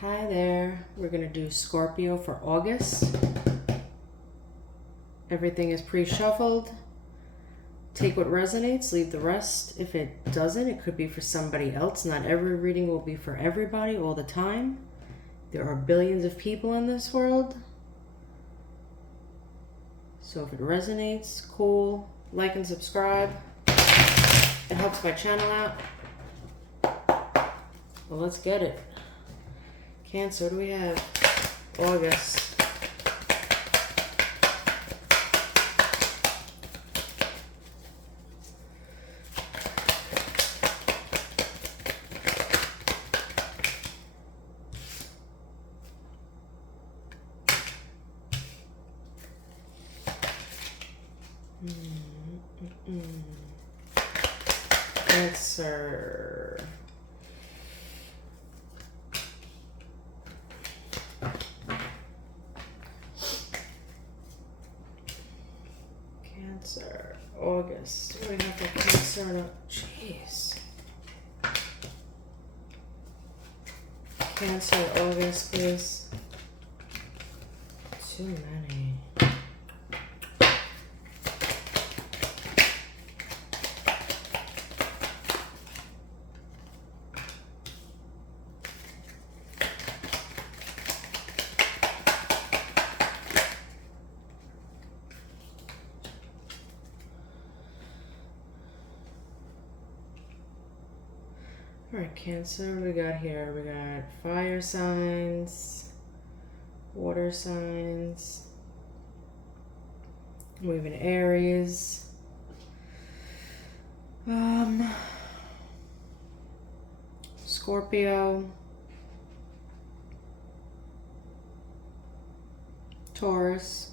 Hi there. We're going to do Scorpio for August. Everything is pre-shuffled. Take what resonates, leave the rest. If it doesn't, it could be for somebody else. Not every reading will be for everybody all the time. There are billions of people in this world. So if it resonates, cool. Like and subscribe. It helps my channel out. Well, let's get it. Cancer, what do we have? August. Cancer. Cancer, August. What do we have for Cancer? Jeez. Cancer, August, please. Too many. All right, Cancer, what we got here? We got fire signs, water signs. We have an Aries. Scorpio. Taurus.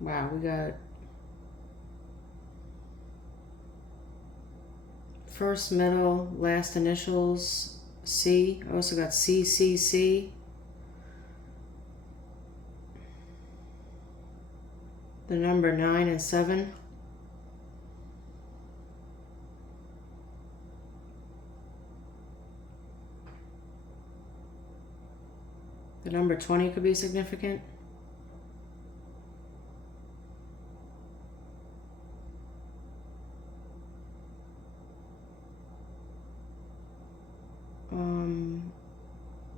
Wow, we got first, middle, last initials, C. I also got CCC. The number 9 and 7. The number 20 could be significant.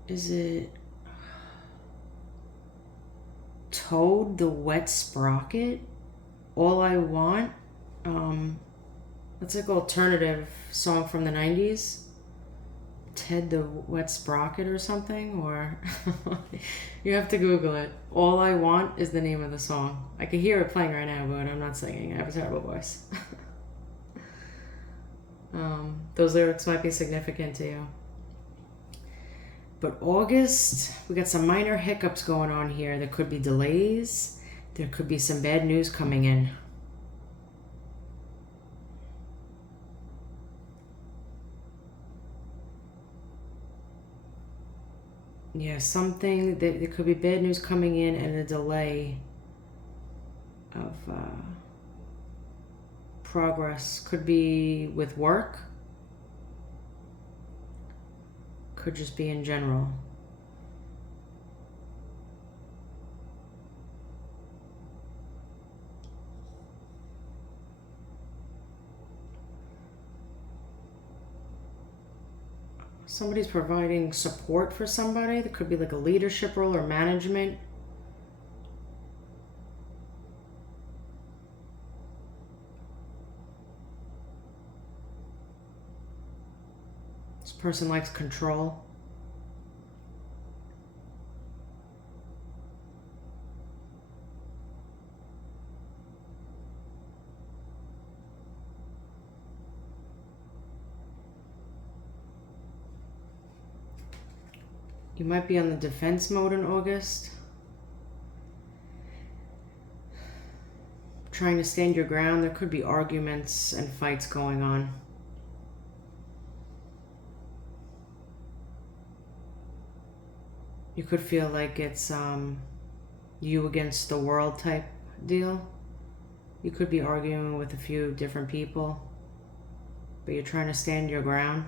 Is it Toad the Wet Sprocket? All I Want? That's like an alternative song from the 90s. Ted the Wet Sprocket or something, or you have to Google it. All I Want is the name of the song. I can hear it playing right now, but I'm not singing. I have a terrible voice. Those lyrics might be significant to you. But August, we got some minor hiccups going on here. There could be delays. There could be some bad news coming in. Yeah, something, there could be bad news coming in and a delay of progress. Could be with work. Could just be in general. Somebody's providing support for somebody. There could be like a leadership role or management. This person likes control. You might be on the defense mode in August. Trying to stand your ground. There could be arguments and fights going on. You could feel like it's you against the world type deal. You could be arguing with a few different people, but you're trying to stand your ground.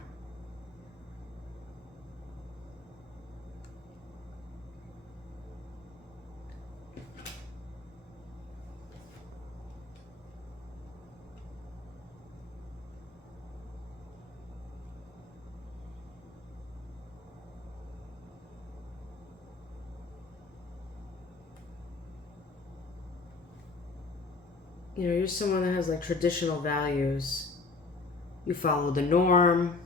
You know, you're someone that has like traditional values. You follow the norm.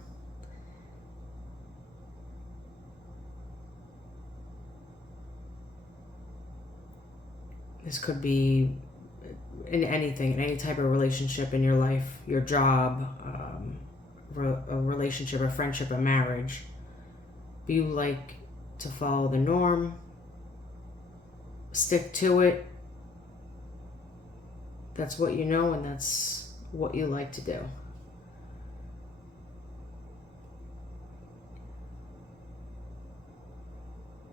This could be in anything, in any type of relationship in your life, your job, a relationship, a friendship, a marriage. You like to follow the norm, stick to it. That's what you know, and that's what you like to do.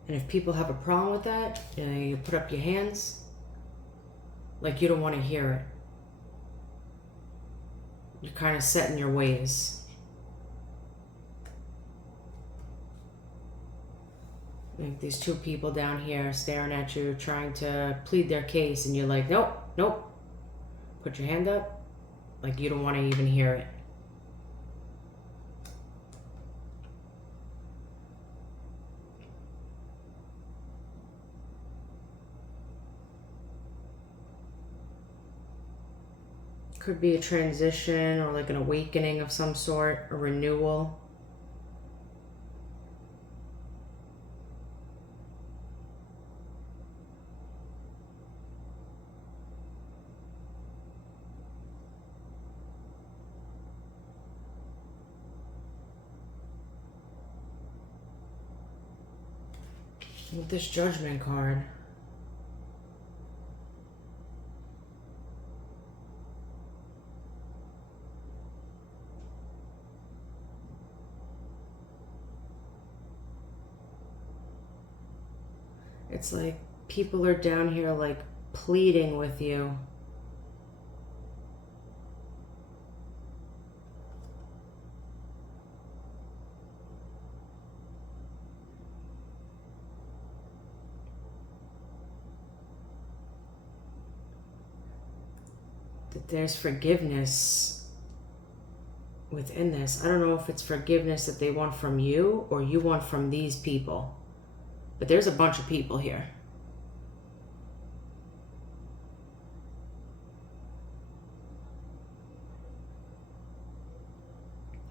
And if people have a problem with that, you know, you put up your hands like you don't want to hear it. You're kind of set in your ways. Like these two people down here staring at you, trying to plead their case, and you're like, nope, nope. Put your hand up like you don't want to even hear it. Could be a transition or like an awakening of some sort, a renewal. With this Judgment card, it's like people are down here like pleading with you. That there's forgiveness within this. I don't know if it's forgiveness that they want from you or you want from these people. But there's a bunch of people here.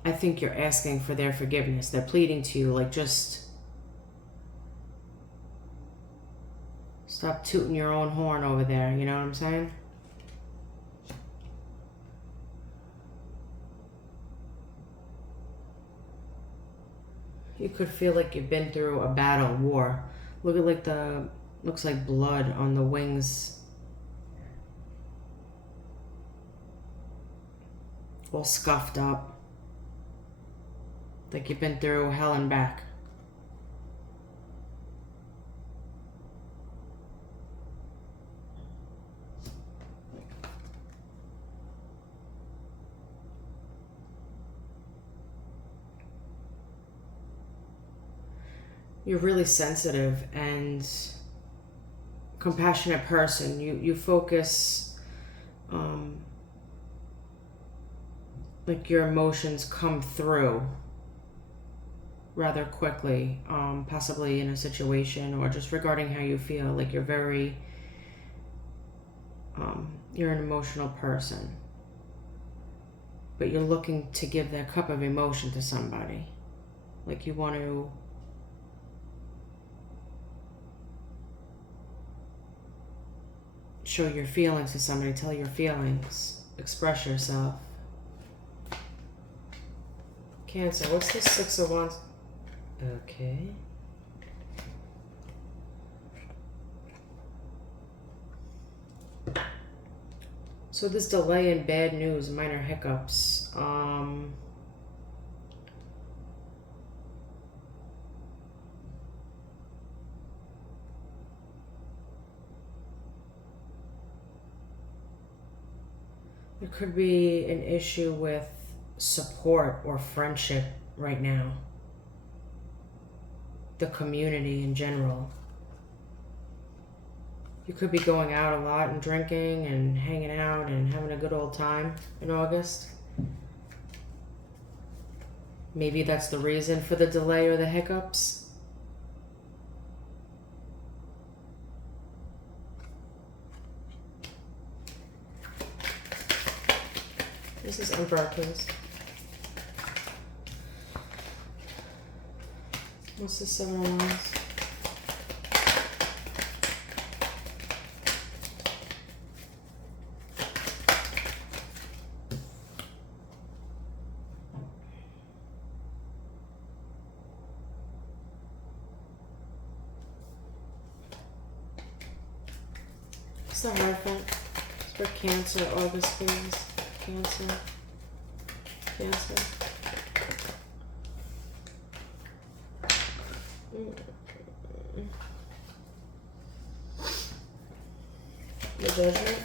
I think you're asking for their forgiveness. They're pleading to you, like, just stop tooting your own horn over there. You know what I'm saying? You could feel like you've been through a battle, war. Look at like looks like blood on the wings. All scuffed up. Like you've been through hell and back. You're really sensitive and compassionate person. You focus, like your emotions come through rather quickly, possibly in a situation or just regarding how you feel. Like you're very, you're an emotional person, but you're looking to give that cup of emotion to somebody. Like you want to show your feelings to somebody, tell your feelings, express yourself. Cancer, what's this 6 of Wands? Okay. So this delay in bad news, minor hiccups. There could be an issue with support or friendship right now. The community in general. You could be going out a lot and drinking and hanging out and having a good old time in August. Maybe that's the reason for the delay or the hiccups. This is Emperor, please. What's the 7 of Wands? What's the Hierophant? It's for Cancer, August, please. Cancer. Cancer. The Judgment.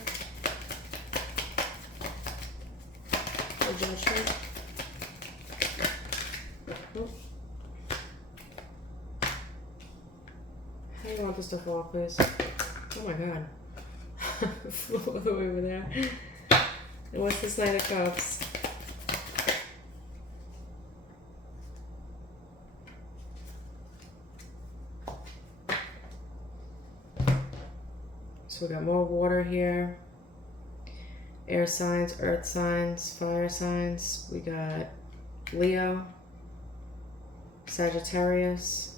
The Judgment. How do you want this to fall, please? Oh my god. Flew all the way over there. And what's this Knight of Cups? So we got more water here. Air signs, earth signs, fire signs. We got Leo, Sagittarius.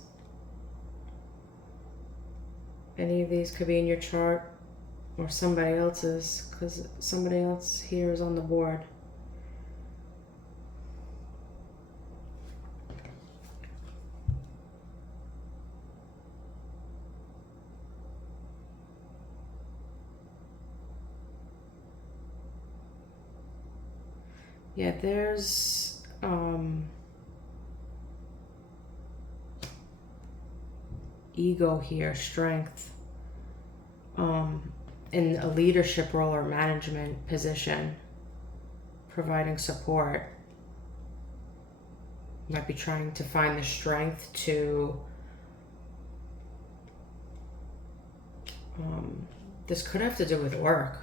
Any of these could be in your chart or somebody else's, because somebody else here is on the board. Yeah, there's ego here, strength, in a leadership role or management position, providing support. You might be trying to find the strength to this could have to do with work.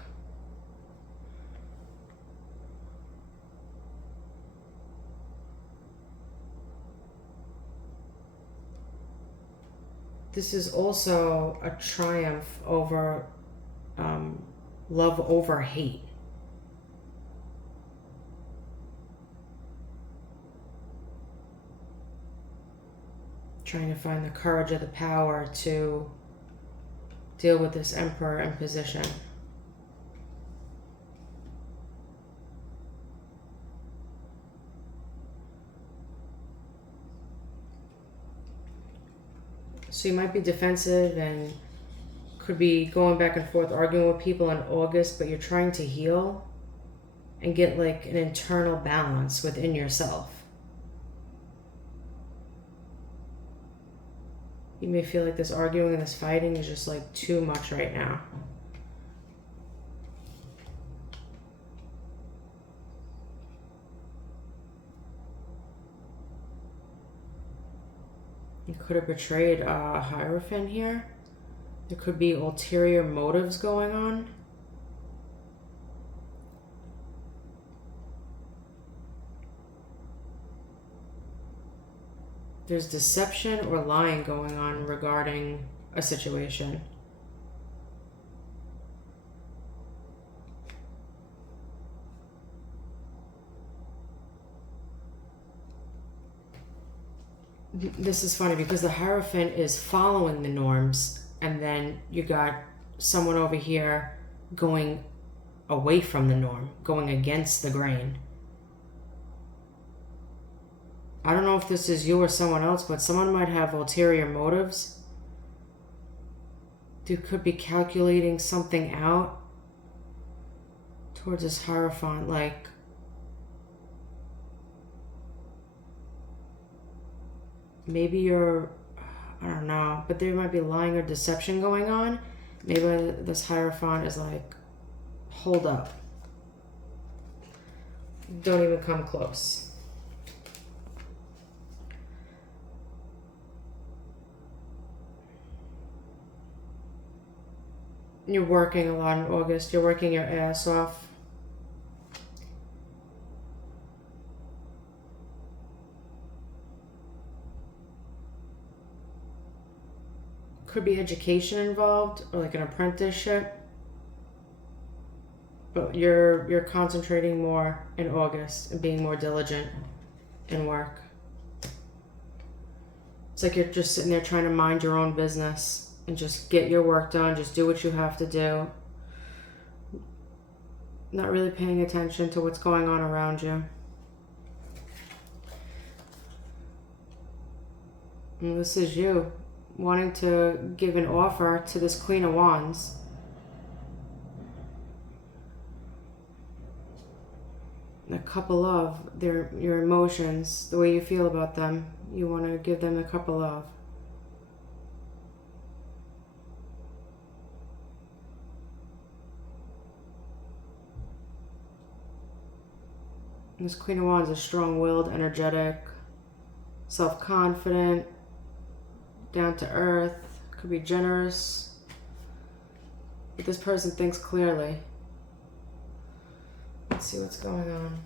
This is also a triumph over love over hate. Trying to find the courage or the power to deal with this Emperor in position. So you might be defensive and could be going back and forth arguing with people in August, but you're trying to heal and get like an internal balance within yourself. You may feel like this arguing and this fighting is just like too much right now. You could have betrayed a Hierophant here. There could be ulterior motives going on. There's deception or lying going on regarding a situation. This is funny because the Hierophant is following the norms, and then you got someone over here going away from the norm, going against the grain. I don't know if this is you or someone else, but someone might have ulterior motives. You could be calculating something out towards this Hierophant, like maybe you're, I don't know, but there might be lying or deception going on. Maybe this Hierophant is like, hold up. Don't even come close. You're working a lot in August. You're working your ass off. Could be education involved or like an apprenticeship. But you're concentrating more in August and being more diligent in work. It's like you're just sitting there trying to mind your own business and just get your work done. Just do what you have to do. Not really paying attention to what's going on around you. And this is you wanting to give an offer to this Queen of Wands. A couple of your emotions, the way you feel about them. You want to give them a couple of. This Queen of Wands is strong-willed, energetic, self-confident, down to earth, could be generous. But this person thinks clearly. Let's see what's going on.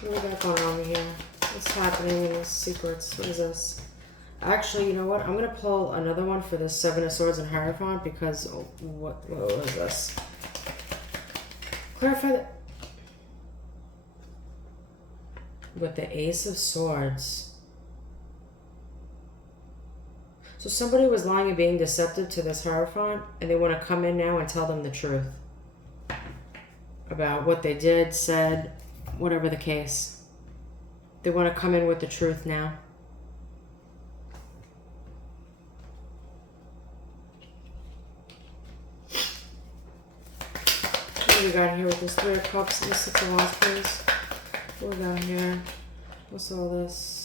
What do we got going on here? What's happening in these secrets? What is this? Actually, you know what? I'm going to pull another one for the Seven of Swords and Hierophant because what is this? Clarify that. With the Ace of Swords. So somebody was lying and being deceptive to this Hierophant, and they want to come in now and tell them the truth about what they did, said, whatever the case. They want to come in with the truth now. What do we got here with this Three of Cups and the Six of Wands, please? What we got here? What's all this?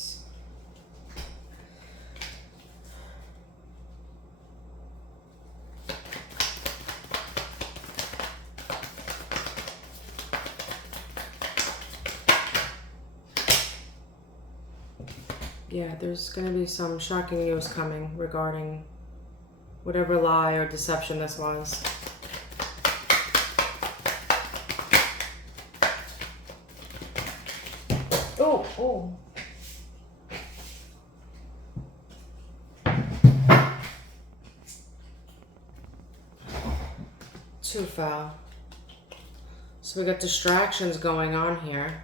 Yeah, there's going to be some shocking news coming regarding whatever lie or deception this was. Oh. Too foul. So we got distractions going on here.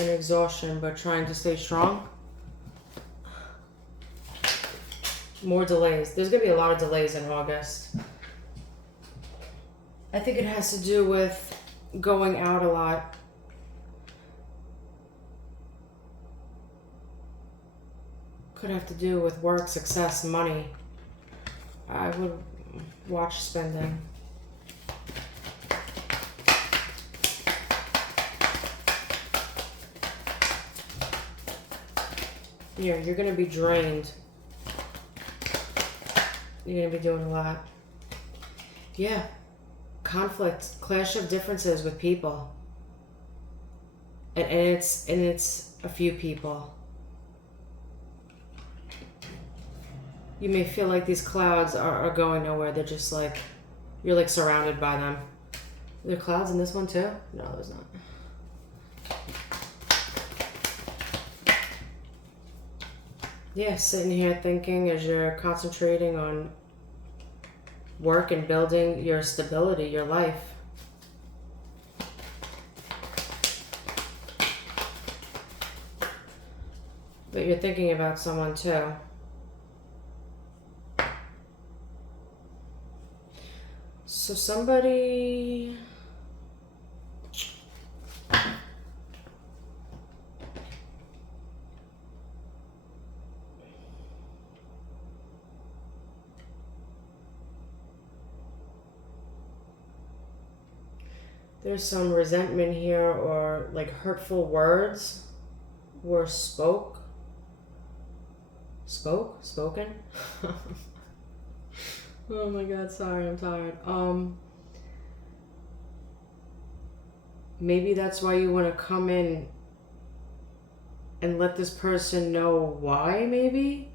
And exhaustion, but trying to stay strong. More delays. There's going to be a lot of delays in August. I think it has to do with going out a lot. Could have to do with work, success, money. I would watch spending. Yeah, you're going to be drained. You're going to be doing a lot. Yeah. Conflict, clash of differences with people. And it's a few people. You may feel like these clouds are going nowhere. They're just like, you're like surrounded by them. Are there clouds in this one too? No, there's not. Yeah, sitting here thinking as you're concentrating on work and building your stability, your life. But you're thinking about someone too. So somebody... There's some resentment here or like hurtful words were spoken? Oh my god, sorry, I'm tired. Maybe that's why you want to come in and let this person know why, maybe?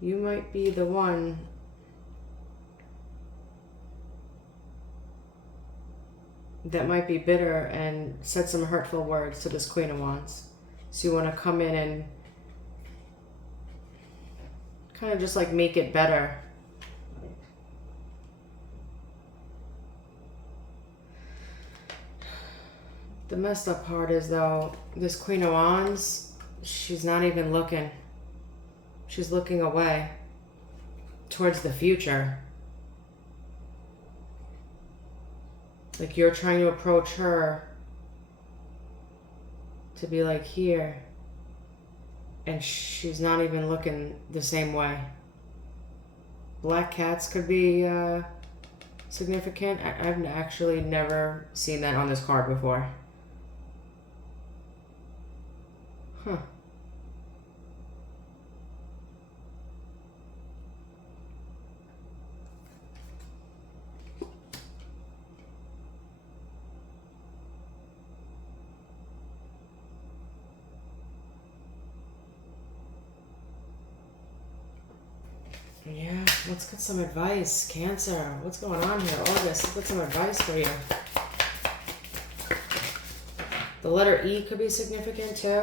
You might be the one that might be bitter and said some hurtful words to this Queen of Wands. So you want to come in and kind of just like make it better. The messed up part is, though, this Queen of Wands, she's not even looking. She's looking away towards the future. Like you're trying to approach her to be like here, and she's not even looking the same way. Black cats could be significant. I've actually never seen that on this card before. Huh. Yeah, let's get some advice. Cancer, what's going on here? August, let's get some advice for you. The letter E could be significant too.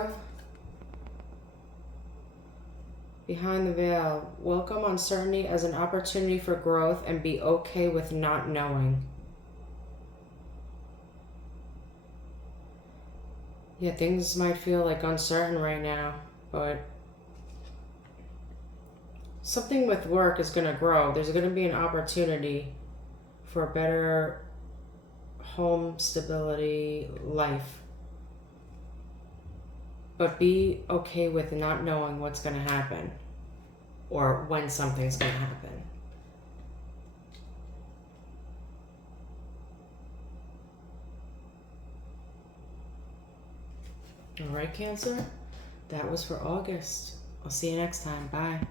Behind the veil, welcome uncertainty as an opportunity for growth and be okay with not knowing. Yeah, things might feel like uncertain right now, but something with work is going to grow. There's going to be an opportunity for a better home stability life. But be okay with not knowing what's going to happen or when something's going to happen. All right, Cancer, that was for August. I'll see you next time. Bye.